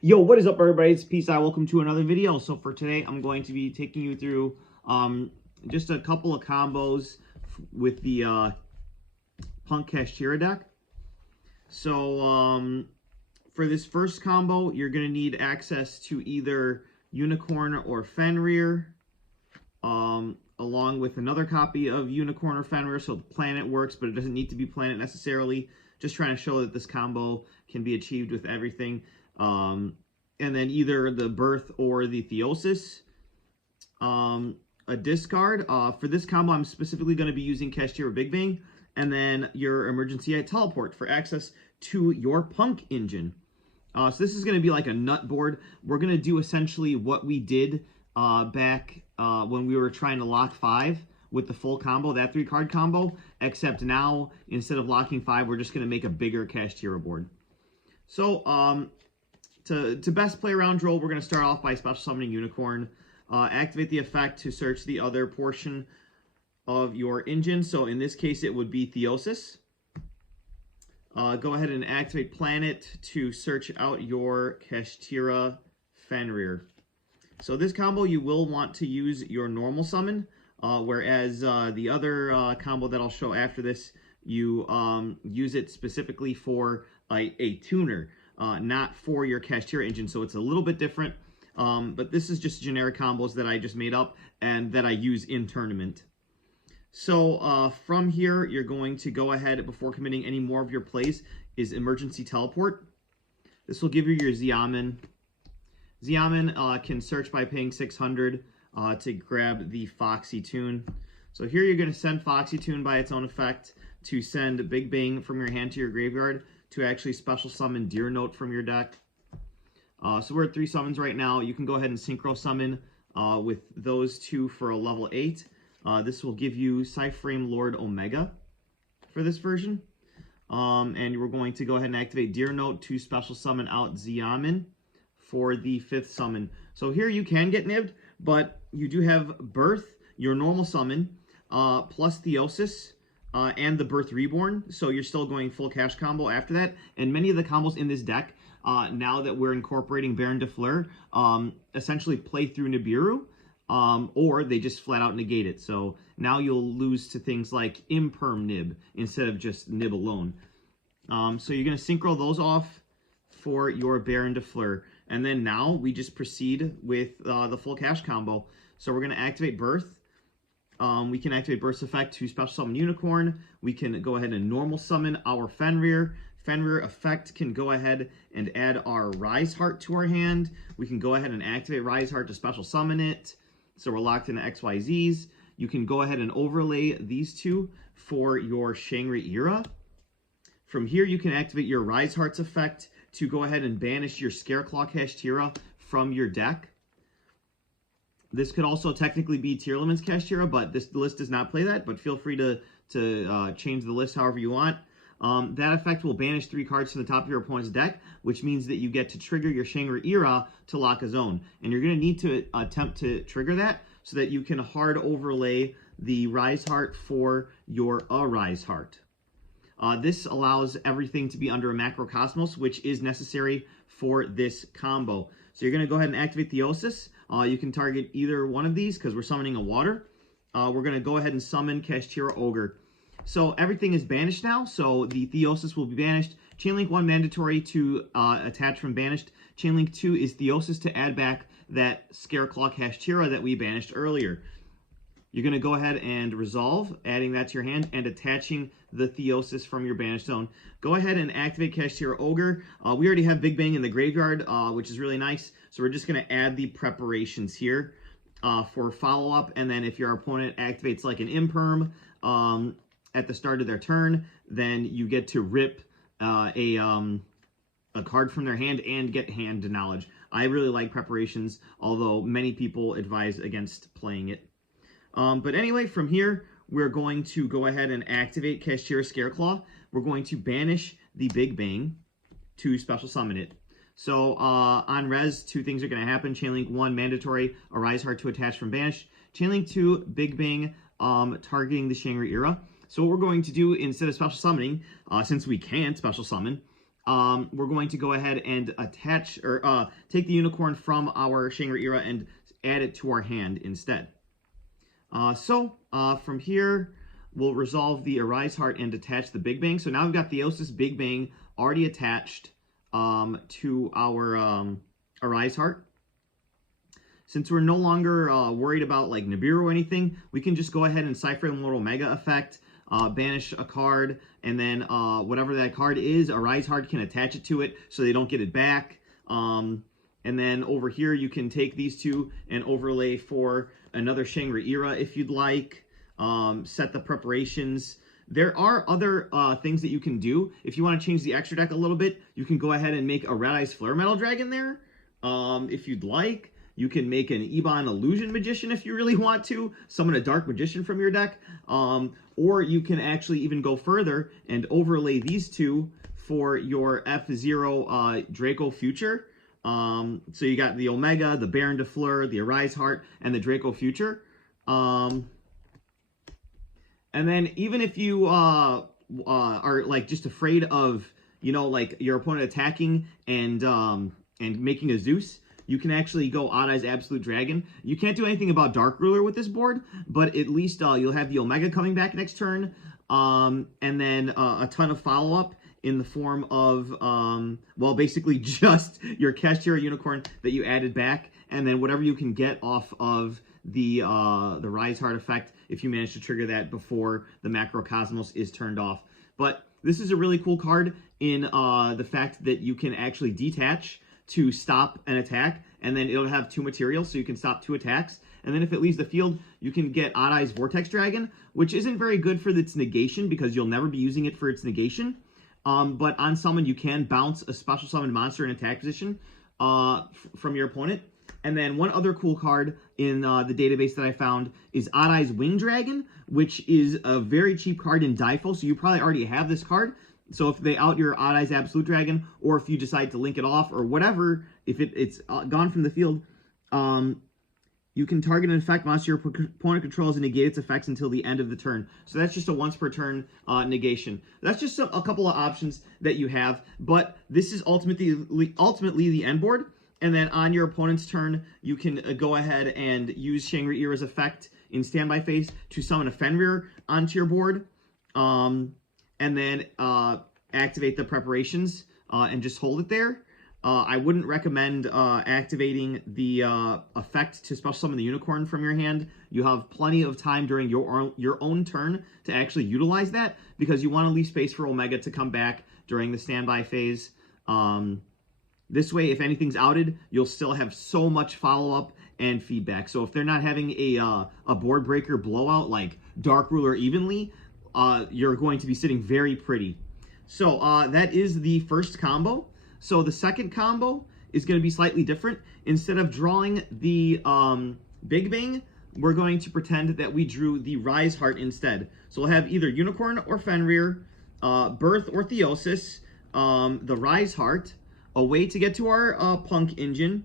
Yo, what is up, everybody? It's Peace Out. Welcome to another video. So for today, I'm going to be taking you through just a couple of combos with the Punk Kashtira deck. So for this first combo, you're going to need access to either Unicorn or Fenrir, along with another copy of Unicorn or Fenrir. So the planet works, but it doesn't need to be planet necessarily. Just trying to show that this combo can be achieved with everything. And then either the Birth or the Theosis. A discard. For this combo, I'm specifically going to be using Kashtira Big Bang. And then your Emergency Teleport for access to your Punk engine. So this is going to be like a nut board. We're going to do essentially what we did back when we were trying to lock 5 with the full combo, that 3-card combo. Except now, instead of locking 5, we're just going to make a bigger Kashtira board. So, to best play around drill, we're going to start off by special summoning Unicorn. Activate the effect to search the other portion of your engine. So in this case, it would be Theosis. Go ahead and activate Planet to search out your Kashtira Fenrir. So this combo, you will want to use your normal summon, whereas the other combo that I'll show after this, you use it specifically for a tuner. Not for your Kashtira engine, so it's a little bit different. But this is just generic combos that I just made up and that I use in tournament. So from here, you're going to go ahead, before committing any more of your plays, is Emergency Teleport. This will give you your Xiamen. Xiamen can search by paying 600 to grab the Foxy Tune. So here you're going to send Foxy Tune by its own effect to send Big Bang from your hand to your graveyard, to actually special summon Deer Note from your deck. So we're at 3 summons right now. You can go ahead and synchro summon with those 2 for a level 8. This will give you Cyframe Lord Omega for this version. And we're going to go ahead and activate Deer Note to special summon out Xiamen for the 5th summon. So here you can get nibbed, but you do have Birth, your normal summon, plus Theosis, and the Birth Reborn, so you're still going full cash combo after that. And many of the combos in this deck, now that we're incorporating Baron de Fleur, essentially play through Nibiru, or they just flat out negate it. So now you'll lose to things like Imperm Nib instead of just Nib alone. So you're going to synchro those off for your Baron de Fleur. And then now we just proceed with the full cash combo. So we're going to activate Birth. We can activate Burst Effect to special summon Unicorn. We can go ahead and normal summon our Fenrir. Fenrir Effect can go ahead and add our Rise Heart to our hand. We can go ahead and activate Rise Heart to special summon it. So we're locked into XYZs. You can go ahead and overlay these 2 for your Shangri Era. From here, you can activate your Rise Heart's effect to go ahead and banish your Scareclaw Kashtira from your deck. This could also technically be Tearlaman's Kashtira, but the list does not play that. But feel free to change the list however you want. That effect will banish 3 cards from the top of your opponent's deck, which means that you get to trigger your Shangri-Era to lock a zone. And you're going to need to attempt to trigger that so that you can hard overlay the Rise Heart for your Rise Heart. This allows everything to be under a Macrocosmos, which is necessary for this combo. So you're going to go ahead and activate Theosis. You can target either one of these because we're summoning a water. We're going to go ahead and summon Kashtira Ogre. So everything is banished now. So the Theosis will be banished. Chainlink 1 mandatory to attach from banished. Chainlink 2 is Theosis to add back that Scareclaw Kashtira that we banished earlier. You're going to go ahead and resolve, adding that to your hand and attaching the Theosis from your banished zone. Go ahead and activate Kashtira Ogre. We already have Big Bang in the graveyard, which is really nice. So we're just going to add the preparations here for follow-up. And then if your opponent activates like an Imperm at the start of their turn, then you get to rip a card from their hand and get hand knowledge. I really like preparations, although many people advise against playing it. But anyway, from here, we're going to go ahead and activate Kashtira Scareclaw. We're going to banish the Big Bang to special summon it. So on res, 2 things are going to happen. Chainlink 1, mandatory, a Rise Heart to attach from banish. Chainlink 2, Big Bang, targeting the Shangri Era. So what we're going to do, instead of special summoning, since we can't special summon, we're going to go ahead and attach or take the unicorn from our Shangri-La and add it to our hand instead. From here, we'll resolve the Arise Heart and attach the Big Bang. So now we've got Theosis Big Bang already attached to our Arise Heart. Since we're no longer worried about like Nibiru or anything, we can just go ahead and Cipher the Mortal Omega effect, banish a card, and then whatever that card is, Arise Heart can attach it to it so they don't get it back. And then over here, you can take these two and overlay for another Shangri-La if you'd like. Set the preparations. There are other things that you can do. If you want to change the extra deck a little bit, you can go ahead and make a Red Eyes Flare Metal Dragon there if you'd like. You can make an Ebon Illusion Magician if you really want to. Summon a Dark Magician from your deck. Or you can actually even go further and overlay these two for your F-Zero Draco Future. So you got the Omega, the Baron de Fleur, the Arise Heart, and the Draco Future. And then even if you are like just afraid of, you know, like your opponent attacking and making a Zeus, you can actually go Odd Eyes Absolute Dragon. You can't do anything about Dark Ruler with this board, but at least you'll have the Omega coming back next turn, and then a ton of follow-up in the form of, well, basically just your Kashtira Unicorn that you added back, and then whatever you can get off of the Rise Heart effect if you manage to trigger that before the Macrocosmos is turned off. But this is a really cool card in the fact that you can actually detach to stop an attack, and then it'll have 2 materials, so you can stop 2 attacks. And then if it leaves the field, you can get Odd Eyes Vortex Dragon, which isn't very good for its negation because you'll never be using it for its negation. But on summon, you can bounce a special summon monster in attack position from your opponent. And then one other cool card in the database that I found is Odd Eyes Wing Dragon, which is a very cheap card in Difo, so you probably already have this card. So if they out your Odd Eyes Absolute Dragon, or if you decide to link it off, or whatever, if it's gone from the field, you can target an effect monster your opponent controls and negate its effects until the end of the turn. So that's just a once per turn negation. That's just a couple of options that you have, but this is ultimately the end board. And then on your opponent's turn, you can go ahead and use Shangri-La's effect in standby phase to summon a Fenrir onto your board. And then activate the preparations and just hold it there. I wouldn't recommend activating the effect to special summon the unicorn from your hand. You have plenty of time during your own turn to actually utilize that, because you want to leave space for Omega to come back during the standby phase. This way, if anything's outed, you'll still have so much follow-up and feedback. So if they're not having a board breaker blowout like Dark Ruler evenly, you're going to be sitting very pretty. So that is the first combo. So the second combo is going to be slightly different. Instead of drawing the Big Bang, we're going to pretend that we drew the Rise Heart instead. So we'll have either Unicorn or Fenrir, Birth or Theosis, the Rise Heart, a way to get to our Punk engine.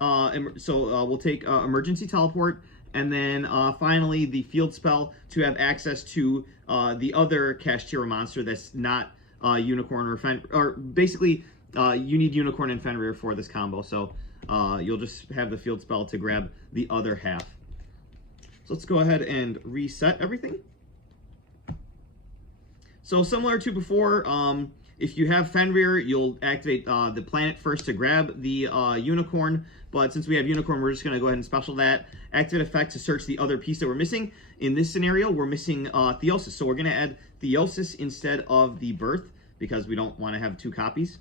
We'll take Emergency Teleport, and then finally the field spell to have access to the other Kashtira monster that's not Unicorn or Fenrir. Or basically, you need Unicorn and Fenrir for this combo, so you'll just have the field spell to grab the other half. So let's go ahead and reset everything. So similar to before, if you have Fenrir, you'll activate the planet first to grab the Unicorn. But since we have Unicorn, we're just going to go ahead and special that. Activate effect to search the other piece that we're missing. In this scenario, we're missing Theosis. So we're going to add Theosis instead of the Birth, because we don't want to have 2 copies.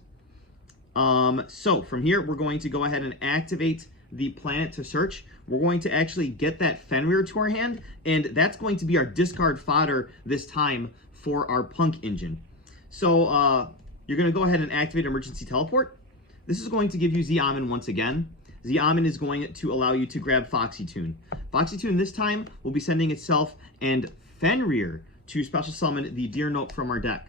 So from here, we're going to go ahead and activate the planet to search. We're going to actually get that Fenrir to our hand, and that's going to be our discard fodder this time for our Punk engine. So you're going to go ahead and activate Emergency Teleport. This is going to give you Z-Amin once again. Z-Amin is going to allow you to grab Foxy Tune. Foxy Tune this time will be sending itself and Fenrir to special summon the Deer Note from our deck.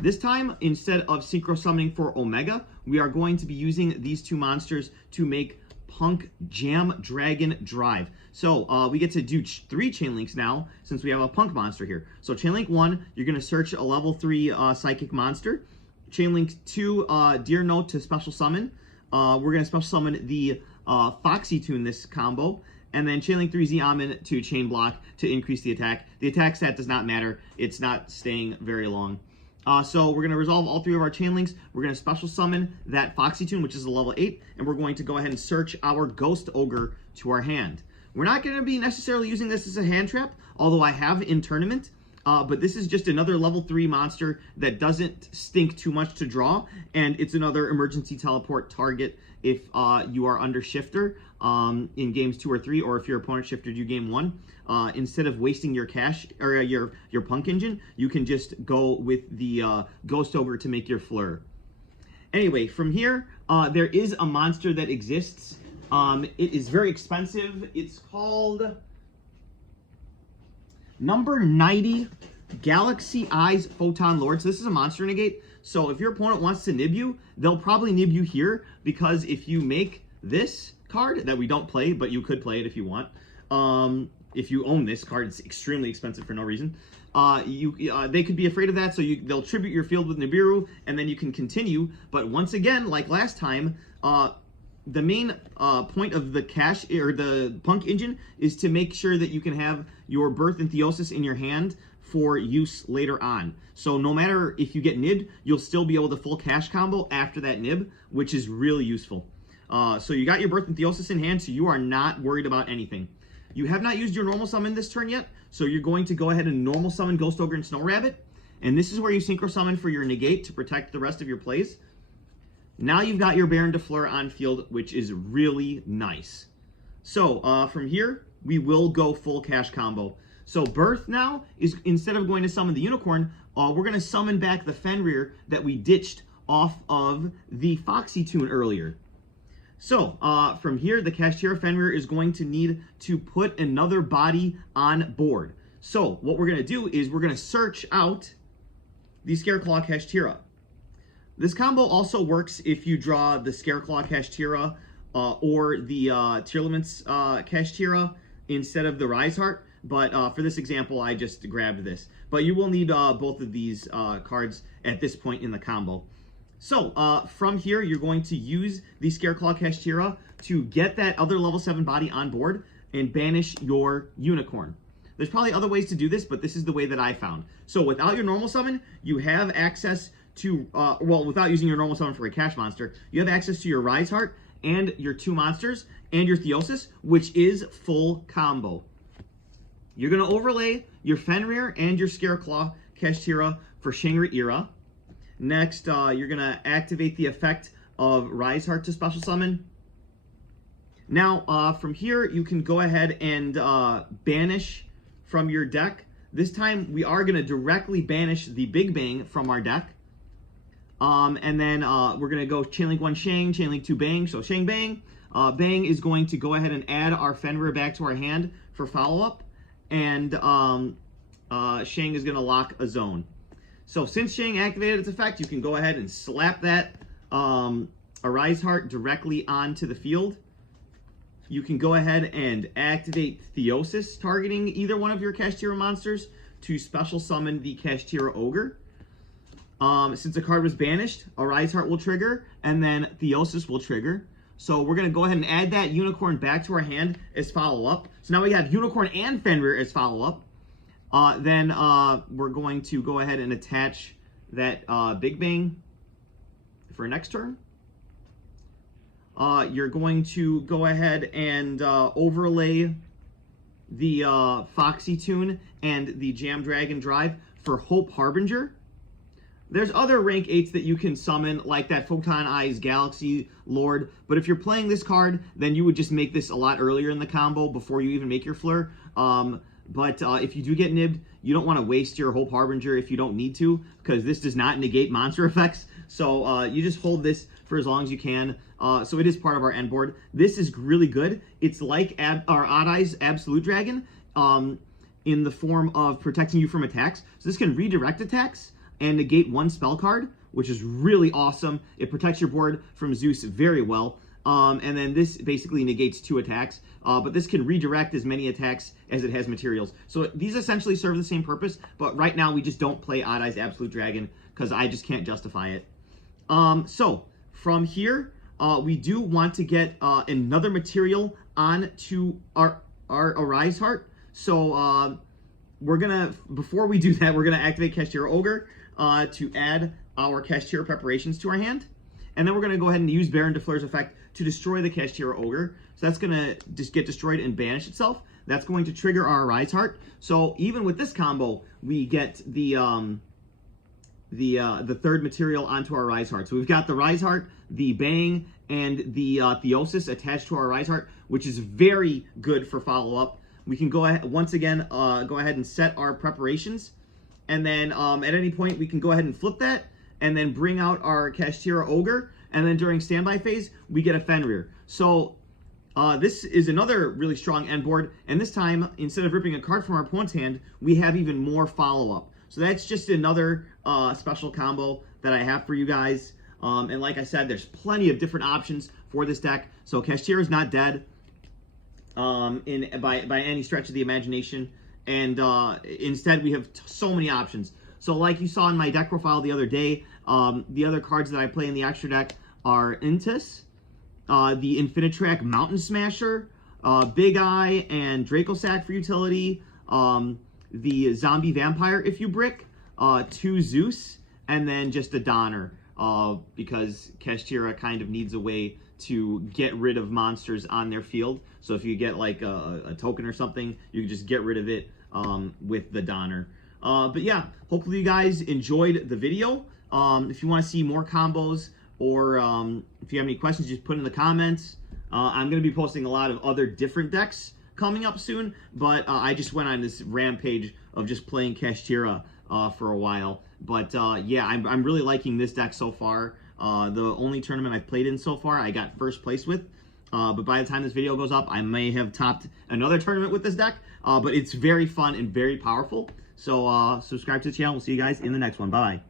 This time, instead of Synchro Summoning for Omega, we are going to be using these 2 monsters to make Punk Jam Dragon Drive. So we get to do 3 chain links now, since we have a Punk monster here. So chain link 1, you're going to search a level 3 psychic monster. Chainlink 2 Deer Note to special summon. We're going to special summon the Foxy Tune this combo. And then Chainlink 3 Z Amin to Chain Block to increase the attack. The attack stat does not matter. It's not staying very long. So we're going to resolve all 3 of our chain links. We're going to special summon that Foxy Tune, which is a level 8. And we're going to go ahead and search our Ghost Ogre to our hand. We're not going to be necessarily using this as a hand trap, although I have in tournament. But this is just another level 3 monster that doesn't stink too much to draw. And it's another emergency teleport target if you are under shifter in games 2 or 3, or if your opponent shifted you game 1. Instead of wasting your cash or your punk engine, you can just go with the Ghost Ogre to make your fleur. Anyway, from here, there is a monster that exists. It is very expensive. It's called number 90 Galaxy Eyes Photon Lord. So this is a monster negate. So if your opponent wants to nib you, they'll probably nib you here, because if you make this card that we don't play, but you could play it if you want. If you own this card, it's extremely expensive for no reason. They could be afraid of that, so they'll tribute your field with Nibiru, and then you can continue. But once again, like last time, the main point of the cash or the punk engine is to make sure that you can have your Birth and Theosis in your hand for use later on. So no matter if you get nibbed, you'll still be able to full cash combo after that nib, which is really useful. So you got your Birth and Theosis in hand, so you are not worried about anything. You have not used your normal summon this turn yet, so you're going to go ahead and normal summon Ghost Ogre and Snow Rabbit. And this is where you synchro summon for your negate to protect the rest of your plays. Now you've got your Baron de Fleur on field, which is really nice. So from here, we will go full cash combo. So Birth now is, instead of going to summon the Unicorn, we're going to summon back the Fenrir that we ditched off of the Foxy Tune earlier. So from here, the Kashtira Fenrir is going to need to put another body on board. So what we're going to do is we're going to search out the Scareclaw Kashtira. This combo also works if you draw the Scareclaw Kashtira or the Tearlaments Kashtira instead of the Rise Heart. But for this example, I just grabbed this. But you will need both of these cards at this point in the combo. So from here, you're going to use the Scareclaw Kashtira to get that other level 7 body on board and banish your Unicorn. There's probably other ways to do this, but this is the way that I found. So without your normal summon, you have access to, without using your normal summon for a cash monster, you have access to your Rise Heart and your 2 monsters and your Theosis, which is full combo. You're going to overlay your Fenrir and your Scareclaw Kashtira for Shangri-Ira. Next, you're going to activate the effect of Rise Heart to special summon. Now, from here, you can go ahead and banish from your deck. This time, we are going to directly banish the Big Bang from our deck. And then we're going to go Chainlink 1 Shang, Chainlink 2 Bang. So Shang Bang. Bang is going to go ahead and add our Fenrir back to our hand for follow-up. And Shang is going to lock a zone. So since Shang activated its effect, you can go ahead and slap that Arise Heart directly onto the field. You can go ahead and activate Theosis, targeting either one of your Kashtira monsters to special summon the Kashtira Ogre. Since the card was banished, Arise Heart will trigger, and then Theosis will trigger. So we're going to go ahead and add that Unicorn back to our hand as follow-up. So now we have Unicorn and Fenrir as follow-up. Then we're going to go ahead and attach that Big Bang for next turn. You're going to go ahead and overlay the Foxy Tune and the Jam Dragon Drive for Hope Harbinger. There's other rank 8s that you can summon, like that Photon Eyes Galaxy Lord. But if you're playing this card, then you would just make this a lot earlier in the combo before you even make your Fleur. But if you do get nibbed, you don't want to waste your Hope Harbinger if you don't need to, because this does not negate monster effects. So you just hold this for as long as you can. So it is part of our end board. This is really good. It's like our Odd Eyes Absolute Dragon in the form of protecting you from attacks. So this can redirect attacks and negate 1 spell card, which is really awesome. It protects your board from Zeus very well. And then this basically negates 2 attacks, but this can redirect as many attacks as it has materials. So these essentially serve the same purpose, but right now we just don't play Odd Eyes Absolute Dragon because I just can't justify it. So from here, we do want to get another material onto our Arise Heart. So we're gonna, before we do that, we're gonna activate Kashtira Ogre to add our Kashtira preparations to our hand. And then we're gonna go ahead and use Baron Defleur's effect to destroy the Kashtira Ogre. So that's gonna just get destroyed and banish itself. That's going to trigger our Arise Heart. So even with this combo, we get the third material onto our Rise Heart. So we've got the Rise Heart, the Bang, and the Theosis attached to our Rise Heart, which is very good for follow-up. We can go ahead, once again, go ahead and set our preparations. And then at any point, we can go ahead and flip that, and then bring out our Kashtira Ogre. And then during standby phase, we get a Fenrir. So this is another really strong end board. And this time, instead of ripping a card from our opponent's hand, we have even more follow-up. So that's just another special combo that I have for you guys. And like I said, there's plenty of different options for this deck. So Kashtira is not dead by any stretch of the imagination. And instead, we have so many options. So like you saw in my deck profile the other day, the other cards that I play in the extra deck are Intis, the Infinitrack Mountain Smasher, Big Eye and Dracosack for utility, the Zombie Vampire if you brick, 2 Zeus, and then just a Donner, because Kashtira kind of needs a way to get rid of monsters on their field. So if you get like a token or something, you can just get rid of it with the Donner. But yeah, hopefully you guys enjoyed the video. If you want to see more combos, or if you have any questions, just put in the comments. I'm going to be posting a lot of other different decks coming up soon, but I just went on this rampage of just playing Kashtira for a while. But yeah, I'm really liking this deck so far. The only tournament I've played in so far, I got first place with. But by the time this video goes up, I may have topped another tournament with this deck. But it's very fun and very powerful. So subscribe to the channel. We'll see you guys in the next one. Bye.